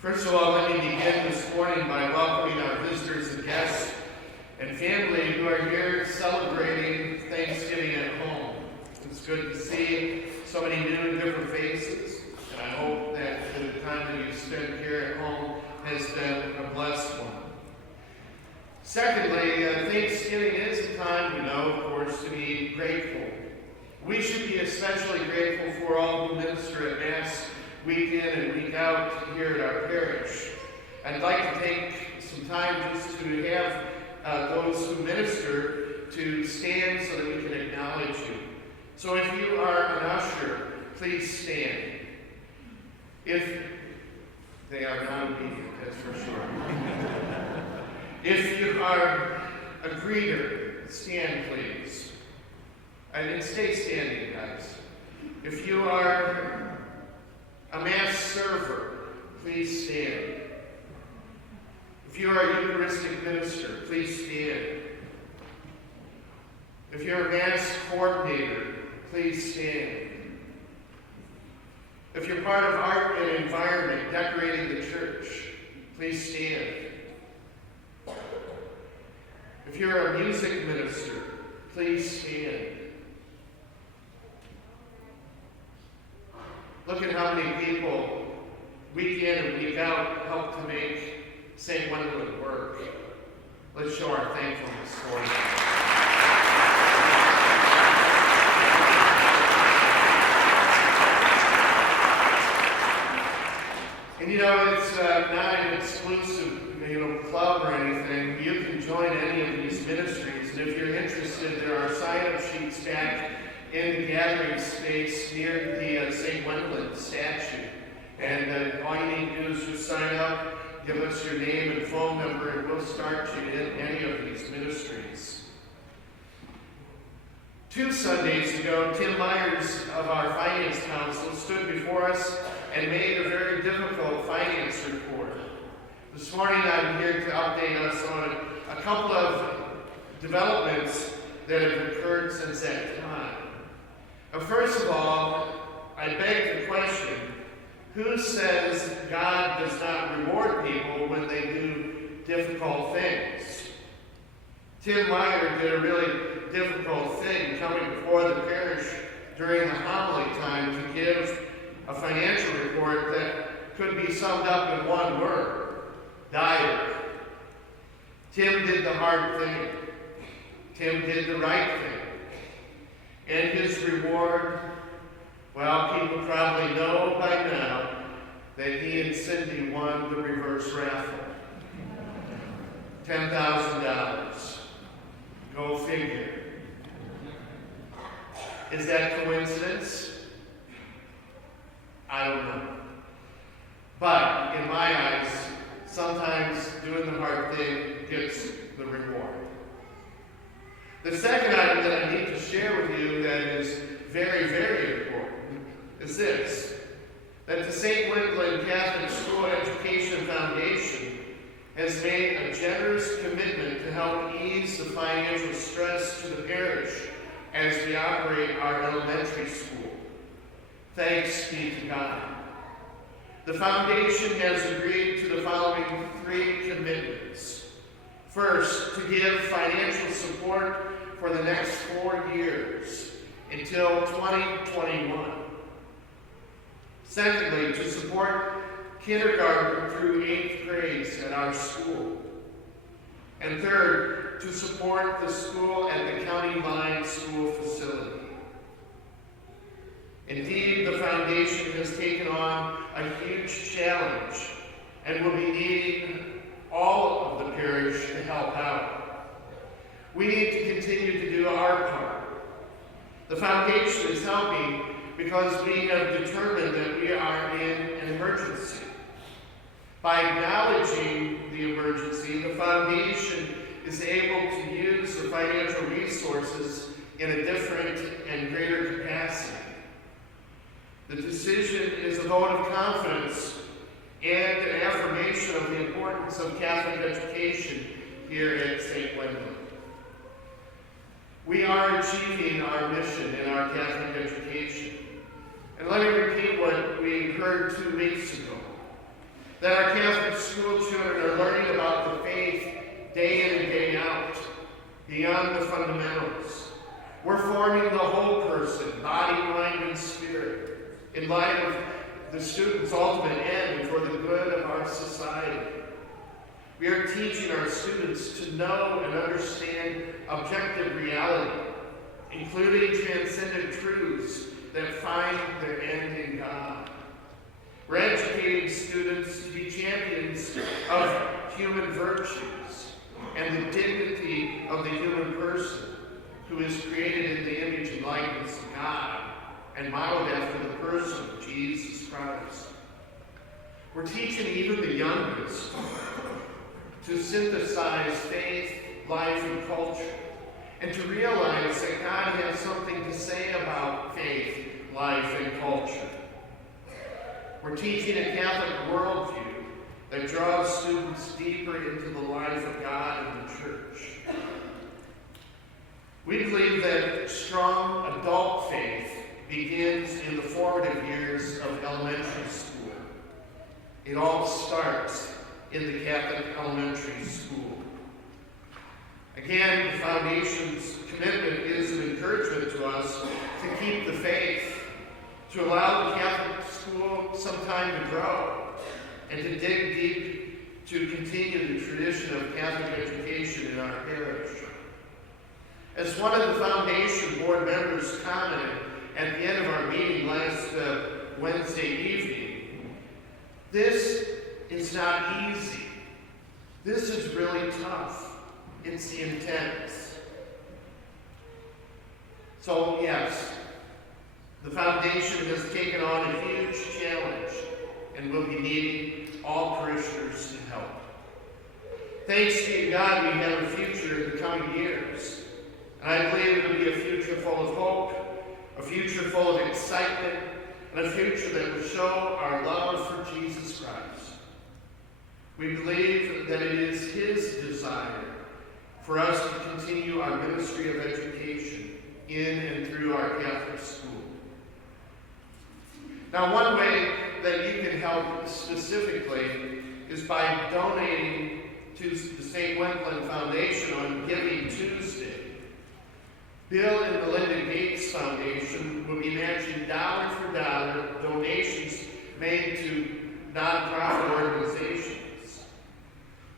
First of all, let me begin this morning by welcoming our visitors and guests and family who are here celebrating Thanksgiving at home. It's good to see so many new and different faces, and I hope that the time that you spent here at home has been a blessed one. Secondly, Thanksgiving is a time, we know, of course, to be grateful. We should be especially grateful for all who minister at Mass week in and week out here at our parish. I'd like to take some time just to have those who minister to stand so that we can acknowledge you. So if you are an usher, please stand. If they are not obedient, that's for sure. If you are a greeter, stand please. And stay standing, guys. If you are a Mass server, please stand. If you are a Eucharistic minister, please stand. If you're a Mass coordinator, please stand. If you're part of art and environment decorating the church, please stand. If you're a music minister, please stand. Look at how many people, week in and week out, help to make St. Gwendolyn work. Let's show our thankfulness for them. And you know, it's not an exclusive club or anything. You can join any of these ministries, and if you're interested, there are sign-up sheets back in the gathering space near the St. Gwendolyn statue. And all you need to do is just sign up, give us your name and phone number, and we'll start you in any of these ministries. 2 Sundays ago, Tim Myers of our Finance Council stood before us and made a very difficult finance report. This morning I'm here to update us on a couple of developments that have occurred since that time. First of all, I beg the question, who says God does not reward people when they do difficult things? Tim Meyer did a really difficult thing coming before the parish during the homily time to give a financial report that could be summed up in one word: dire. Tim did the hard thing. Tim did the right thing. And his reward, well, people probably know by now that he and Cindy won the reverse raffle. $10,000. Go figure. Is that coincidence? I don't know. But in my eyes, sometimes doing the hard thing gets the reward. The second item that I need to share with you that is very, very important is this: that the St. Gwendolyn Catholic School Education Foundation has made a generous commitment to help ease the financial stress to the parish as we operate our elementary school. Thanks be to God. The foundation has agreed to the following 3 commitments. First, to give financial support for the next 4 years until 2021. Secondly, to support kindergarten through 8th grades at our school. And third, to support the school at the County Line School facility. Indeed, the foundation has taken on a huge challenge and will be needing all of the parish to help out. We need to continue to do our part. The foundation is helping because we have determined that we are in an emergency. By acknowledging the emergency, the foundation is able to use the financial resources in a different and greater capacity. The decision is a vote of confidence and an affirmation of the importance of Catholic education here at St. Gwendolyn. We are achieving our mission in our Catholic education. And let me repeat what we heard 2 weeks ago. that our Catholic school children are learning about the faith day in and day out, beyond the fundamentals. We're forming the whole person, body, mind, and spirit, in light of the student's ultimate end for the good of our society. We are teaching our students to know and understand objective reality, including transcendent truths that find their end in God. We're educating students to be champions of human virtues and the dignity of the human person who is created in the image and likeness of God and modeled after the person of Jesus Christ. We're teaching even the youngest to synthesize faith, life, and culture, and to realize that God has something to say about faith, life, and culture. We're teaching a Catholic worldview that draws students deeper into the life of God and the church. We believe that strong adult faith begins in the formative years of elementary school. It all starts in the Catholic elementary school. Again, the Foundation's commitment is an encouragement to us to keep the faith, to allow the Catholic school some time to grow, and to dig deep to continue the tradition of Catholic education in our parish. As one of the Foundation board members commented at the end of our meeting last Wednesday evening, this is not easy. This is really tough. It's intense. So yes, the Foundation has taken on a huge challenge and will be needing all parishioners to help. Thanks be to God, we have a future in the coming years. And I believe it will be a future full of hope, a future full of excitement, and a future that will show our love for Jesus Christ. We believe that it is His desire for us to continue our ministry of education in and through our Catholic school. Now, one way that you can help specifically is by donating to the St. Wendland Foundation on Giving Tuesday. Bill and Melinda Gates Foundation will be matching dollar for dollar donations made to nonprofit organizations.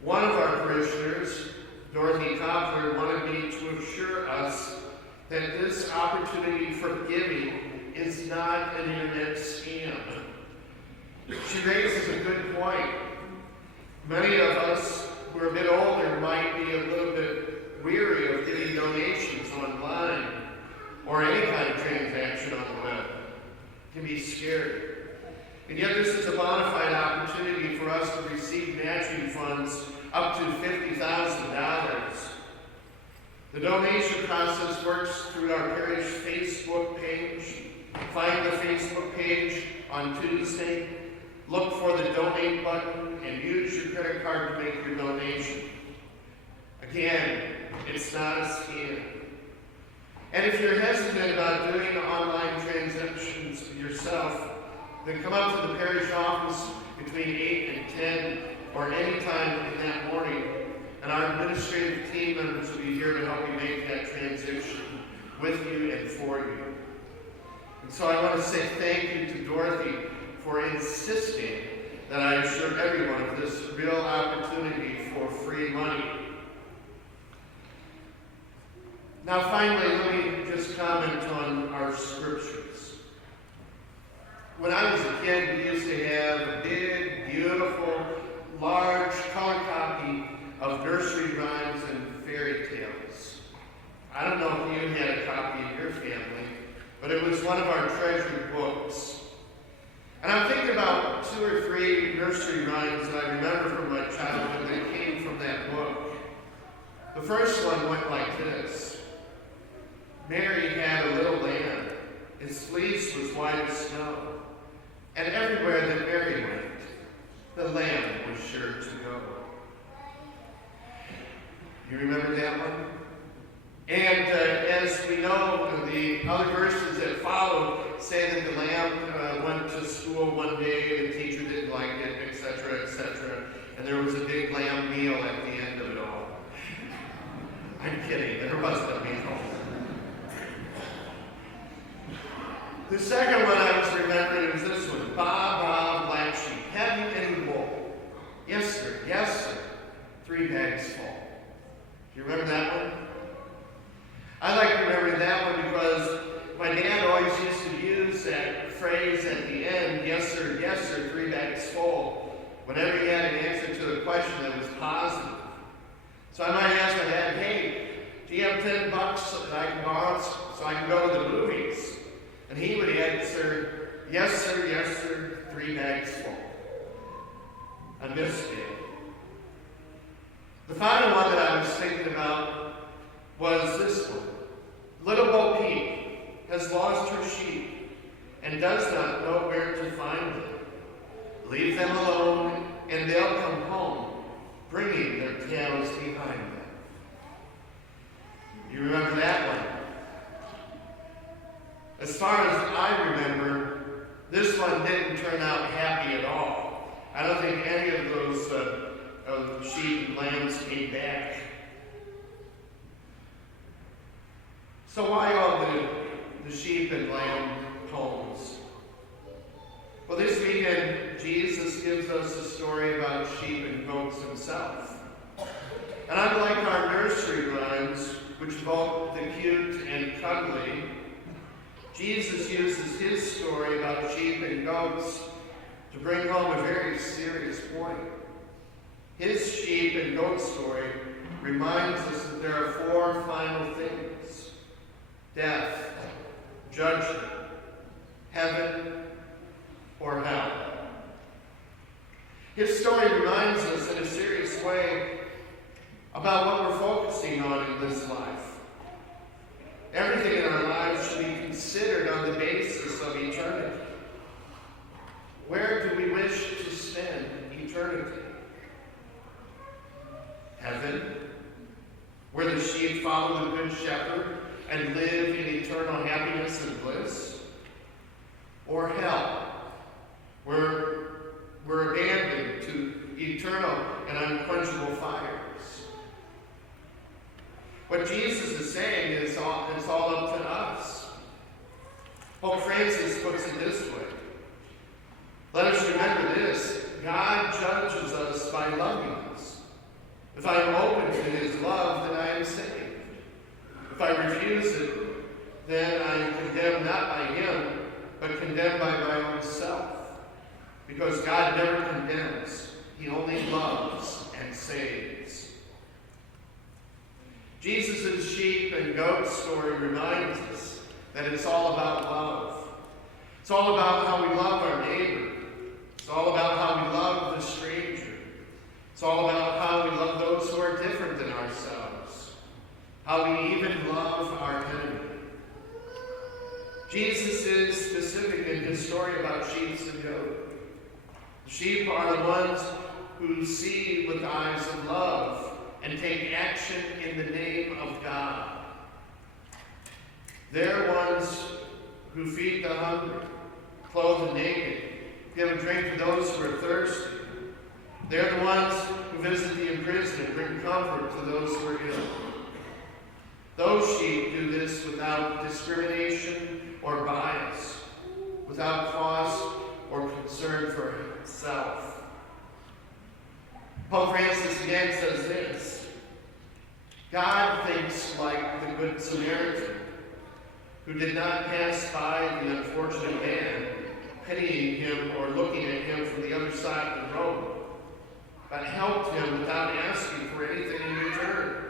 One of our parishioners, Dorothy Koppler, wanted me to assure us that this opportunity for giving is not an internet scam. She raises a good point. Many of us who are a bit older might be a little bit weary of giving donations online or any kind of transaction on the web. It can be scary. And yet this is a bona fide opportunity for us to receive matching funds up to $50,000. The donation process works through our parish Facebook page. Find the Facebook page on Tuesday, look for the donate button, and use your credit card to make your donation. Again, it's not a scam. And if you're hesitant about doing online transactions yourself, then come up to the parish office between 8 and 10 or any time in that morning, and our administrative team members will be here to help you make that transition with you and for you. And so I want to say thank you to Dorothy for insisting that I assure everyone of this real opportunity for free money. Now finally, let me just comment on our scriptures. When I was a kid, we used to have a big, beautiful, large color copy of nursery rhymes and fairy tales. I don't know if you had a copy in your family, but it was one of our treasured books. And I'm thinking about 2 or 3 nursery rhymes that I remember from my childhood that came from that book. The first one went like this. Mary had a little lamb, its fleece was white as snow, and everywhere that Mary went, the lamb was sure to go. You remember that one? And as we know, the other verses that follow say that the lamb went to school one day, the teacher didn't like it, etc., etc. whenever he had an answer to a question that was positive. So I might ask my dad, hey, do you have $10 that I can borrow so I can go to the movies? And he would answer, yes sir, 3 bags full. I missed it. The final one that I was thinking about was this one. Little Bo Peep has lost her sheep and does not know where to find them. Leave them alone and they'll come home, bringing their tails behind them. You remember that one? As far as I remember, this one didn't turn out happy at all. I don't think any of those sheep and lambs came back. So why all the sheep and lamb poems? Well, this weekend, Jesus gives us a story about sheep and goats himself. And unlike our nursery rhymes, which evoke the cute and cuddly, Jesus uses his story about sheep and goats to bring home a very serious point. His sheep and goat story reminds us that there are 4 final things: death, judgment, heaven, or hell. His story reminds us in a serious way about what we're focusing on in this life. Everything in our lives should be considered on the basis of eternity. Where do we wish to spend eternity? Heaven, where the sheep follow the Good Shepherd and live in eternal happiness and bliss? Or hell, where we're abandoned to eternal and unquenchable fires? What Jesus is saying is it's all up to us. Pope Francis puts it this way. Let us remember this: God judges us by loving us. If I am open to his love, then I am saved. If I refuse it, then I am condemned not by him, but condemned by my own self. Because God never condemns. He only loves and saves. Jesus' sheep and goat story reminds us that it's all about love. It's all about how we love our neighbor. It's all about how we love the stranger. It's all about how we love those who are different than ourselves. How we even love our enemy. Jesus is specific in his story about sheep and goats. The sheep are the ones who see with eyes of love and take action in the name of God. They're ones who feed the hungry, clothe the naked, give a drink to those who are thirsty. They're the ones who visit the imprisoned and bring comfort to those who are ill. Those sheep do this without discrimination or bias, without cost or concern for self. Pope Francis again says this: God thinks like the Good Samaritan, who did not pass by the unfortunate man, pitying him or looking at him from the other side of the road, but helped him without asking for anything in return,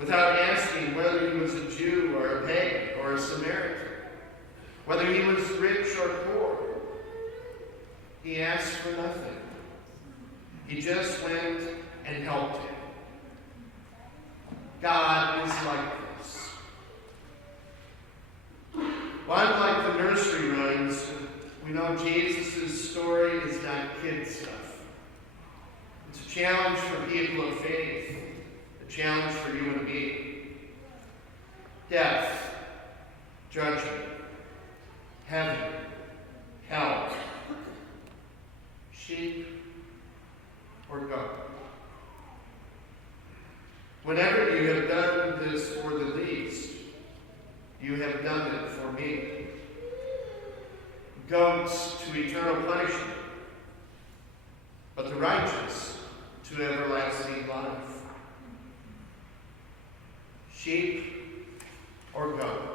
without asking whether he was a Jew or a pagan or a Samaritan, whether he was rich or poor. He asked for nothing. He just went and helped him. God is like this. Well, unlike the nursery rhymes, we know Jesus' story is not kid stuff. It's a challenge for people of faith, a challenge for you and me. Death, judgment, heaven, hell, sheep, or goat. Whenever you have done this for the least, you have done it for me. Goats to eternal punishment, but the righteous to everlasting life. Sheep or goat?